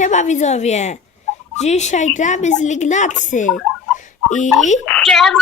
Siema widzowie! Dzisiaj gramy z Lignacy i Siema.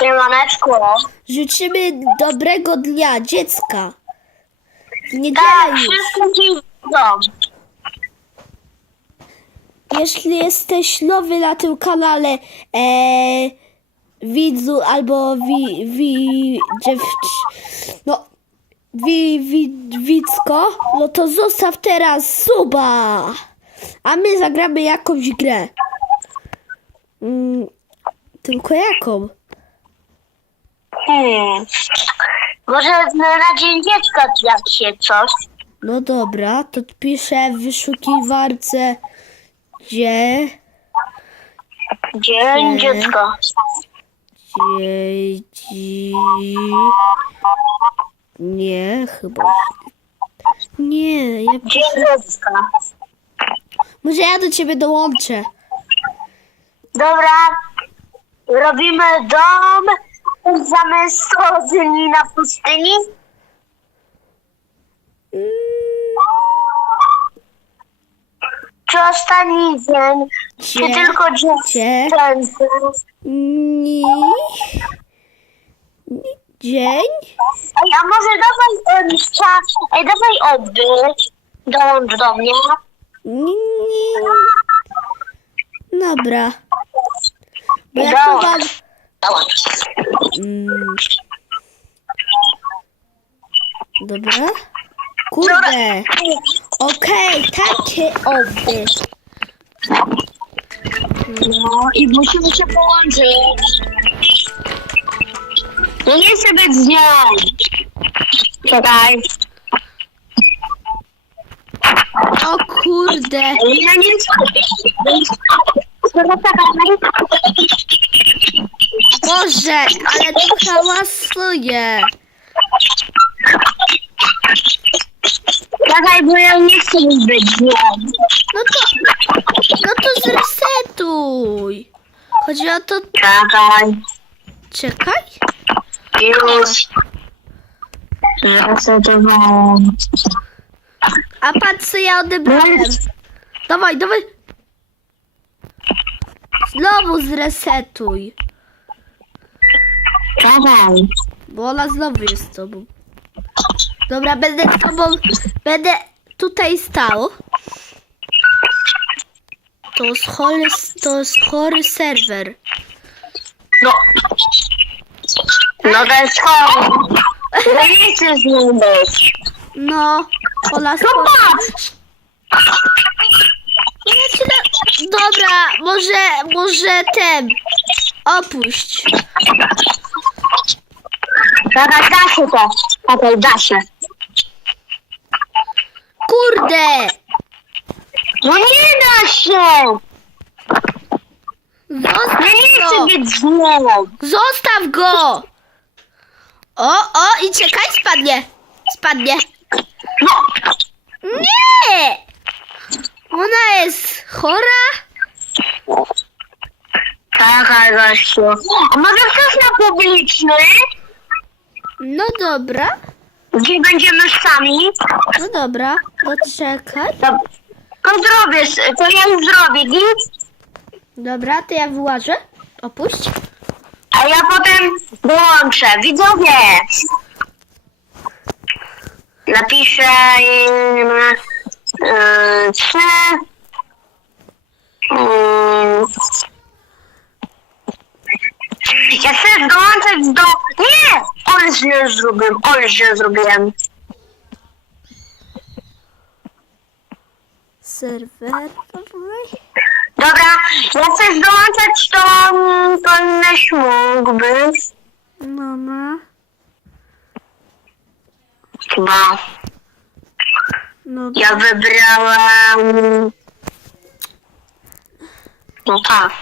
Siemaneczko. życzymy dobrego dnia dziecka. W Tak, już. wszystkim. Jeśli jesteś nowy na tym kanale e, widzu albo wi, wi, dziewcz, no, wi, wi, no to zostaw teraz suba. A my zagramy jakąś grę. Mm, tylko jaką? Hmm. Może na dzień dziecka jak się coś. No dobra, to piszę w wyszukiwarce gdzie, Dzień dziecka. dzieci... Nie, chyba... Nie, ja... Dzień. Może ja do ciebie dołączę. Dobra. Robimy dom zamiast 100 dni na pustyni. Mm, Czy ostatni dzień? Czy tylko dzień dzie- częsty? Ni... ni- Dzień? Ej, a może dawaj um, ej, dawaj odbyt. Dołącz do mnie. Ni... ni- Dobra. Bo ja. Dołącz. Dołącz. Mm. Dobra. Kurde. Okej, takie oby. No i musimy się połączyć. No nie chcę być z nią. Czekaj. O kurde. Ja nie Boże, ale to hałasuje. Czekaj, bo ja nie chcę być z nią. No to, no to zresetuj. Chodzi o to, Czekaj. czekaj. Już. A patrz co ja odebrałem. Dawaj, dawaj. Znowu zresetuj. Czekaj. Bo ona znowu jest z tobą. Dobra, będę z tobą, będę tutaj stał. To jest chory, to jest chory serwer. No. No to jest chory. Ja nie chcę z nią być. No, ona No patrz. Znaczy, no, Dobra, może, może ten. Opuść. Czekaj, da się to. Czekaj, da się. Kurde! No nie da się. Zostaw nie chcę go! być z nią. Zostaw go! O, o, i czekaj, spadnie. Spadnie. No. Nie! Ona jest chora? Czekaj, gościu. A może chcesz na publiczny? No dobra, Gdzie będziemy sami? no dobra. Poczekaj. To, to zrobię, s- to ja już zrobię? Dobra, to ja wyłażę. Opuść. A ja potem dołączę. Widzowie! Napiszę yy, trzy. Yy, ja chcę dołączyć do... Nie! Ale źle zrobiłem, ale źle zrobiłem. Serwer. Ja chcę dołączać to powinieneś mógłbyś. Mama. Chyba. No, Ja wybrałem. No tak.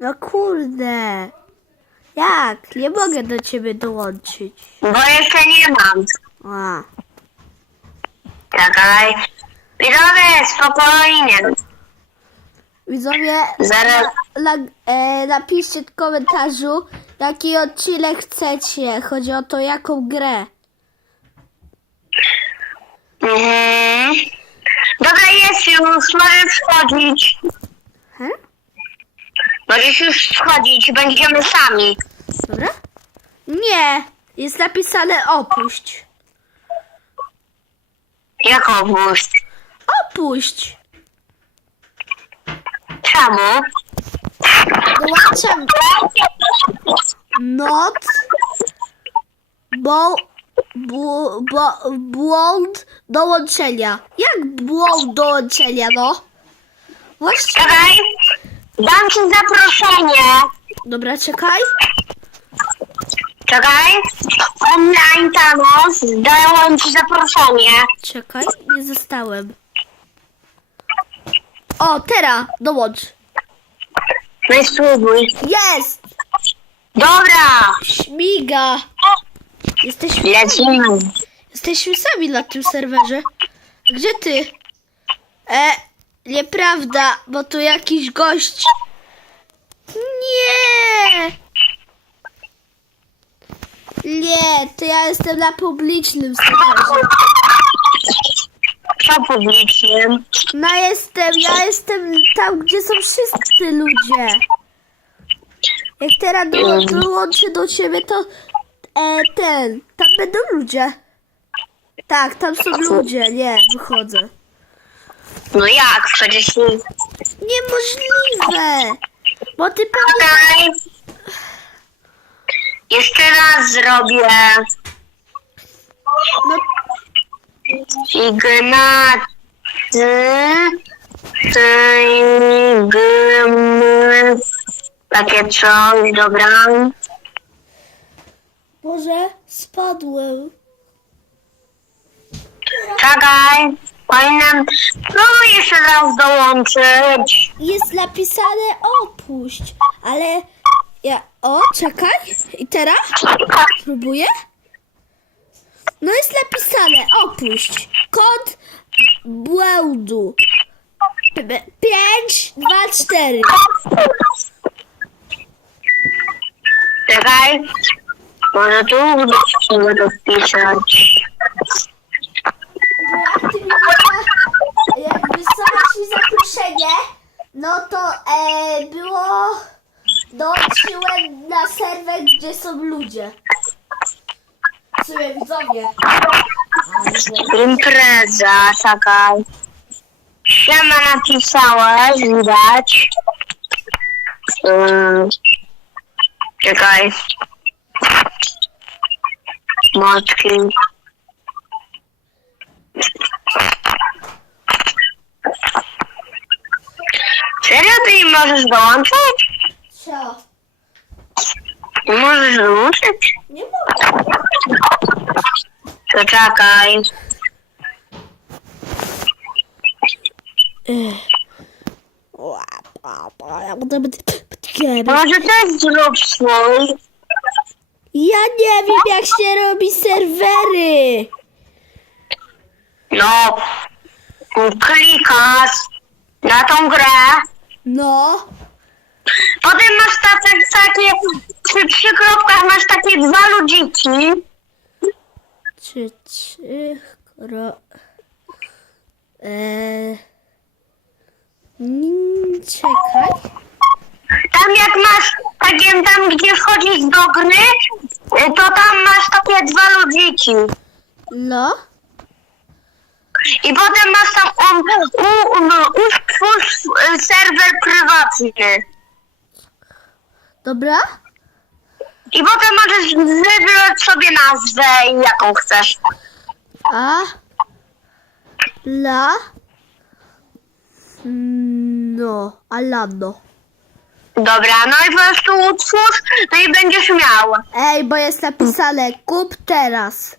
no kurde. Jak? Nie mogę do ciebie dołączyć. Bo jeszcze nie mam. A. Czekaj. Widzowie, spokojnie. Widzowie, Zaraz. Na, na, e, napiszcie w komentarzu, jaki odcinek chcecie. Chodzi o to, jaką grę. Mhm. Dobra, jest już, możesz wchodzić. Możesz już wchodzić, będziemy sami. Dobra? Nie, jest napisane opuść. Jak obóz? Opuść. Czemu? Dołączam not, bo, bu, bo, błąd dołączenia. Jak błąd dołączenia, no? Właśnie. Czekaj, dam ci zaproszenie. Dobra, czekaj. Czekaj, online Thanos, dałem ci zaproszenie. Czekaj, nie zostałem. O, teraz dołącz. No i spróbuj. Jest! Dobra, Śmiga. Jesteśmy, lecimy. jesteśmy sami na tym serwerze. Gdzie ty? E, nieprawda, bo tu jakiś gość. Nie! Nie, to ja jestem na publicznym serwerze. Co publicznym? No jestem, ja jestem tam, gdzie są wszyscy ludzie. Jak teraz dołą- dołączę do ciebie, to e, ten, tam będą ludzie. Tak, tam są ludzie, nie, wychodzę. No jak, przecież nie... Niemożliwe! Bo ty pewnie... Czekaj. Jeszcze raz zrobię. No, Ignacy. Tygmy. Takie coś, dobra. może spadłem. Czekaj. Powinnam. Spróbuj jeszcze raz dołączyć. Jest napisane opuść, ale... Ja... O, czekaj. I teraz? Spróbuję? No jest napisane opuść. Kod błędu. 5, 2, 4. Czekaj. Może tu uda się to wpisać. Jak ty mi jak wysłałeś mi zaproszenie, no to e, było... Dołączyłem na serwer, gdzie są ludzie. W widzowie. Impreza, czekaj. Siema napisałeś, widać. Ym, czekaj. Motki. Serio ty nie możesz dołączyć? Co? Możesz dołączyć? Nie mogę. To czekaj. Może też zrób swój. Ja nie wiem, jak się robi serwery. No, klikasz na tą grę, No. Potem masz takie, takie przy, przy kropkach masz takie dwa ludziki. Trzy, trzy, kro... Eee... Czekaj. Tam jak masz takie, tam gdzie wchodzisz do gry, to tam masz takie dwa ludziki. No. I potem masz tam um, u, um, utwórz e, serwer prywatny. Dobra? I potem możesz wybrać sobie nazwę, jaką chcesz. A. La. No. Alano. Dobra, no i po prostu utwórz, no i będziesz miał. Ej, bo jest napisane kup teraz.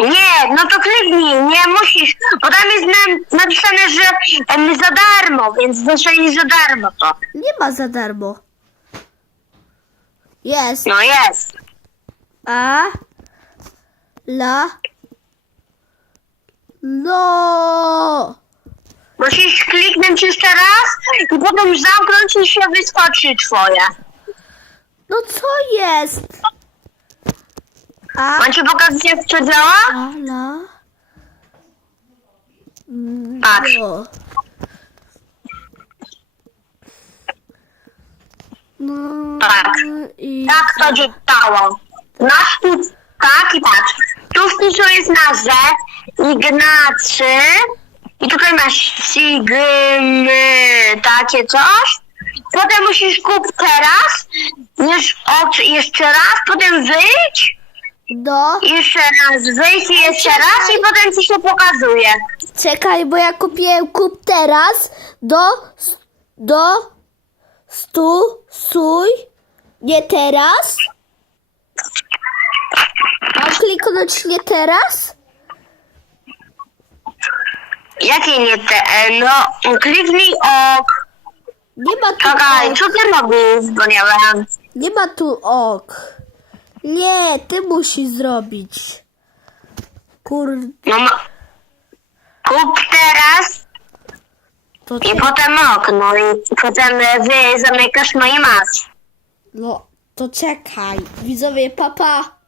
Nie, no to kliknij, nie musisz, bo tam jest na, napisane, że em, za darmo, więc dostaniesz za darmo to. Nie ma za darmo. Jest. No jest. A. La. No. Musisz kliknąć jeszcze raz i potem zamknąć i się wyskoczy twoje. No co jest? A. Mam ci pokazać jak to działa? A, la. Mm, Patrz. No. No Tak. i Tak to działało. Masz tu, tak i patrz. Tu wpisujesz nazwę Ignacy i tutaj masz Sigmy, takie coś. Potem musisz kup teraz, już oczy jeszcze raz, potem wyjdź, do. jeszcze raz wyjść i jeszcze raz i potem ci się pokazuje. Czekaj, bo ja kupiłem kup teraz do do stu suj. Nie teraz. Mam kliknąć nie teraz? Jakie nie te, e, no kliknij ok. Nie ma tu Czekaj, ok. co ty robisz, bo nie wiem. Nie ma tu ok. Nie, ty musisz zrobić. Kurde, No, no. Kup teraz to i potem okno i potem wy zamykasz no i masz. No, to czekaj. Widzowie, papa.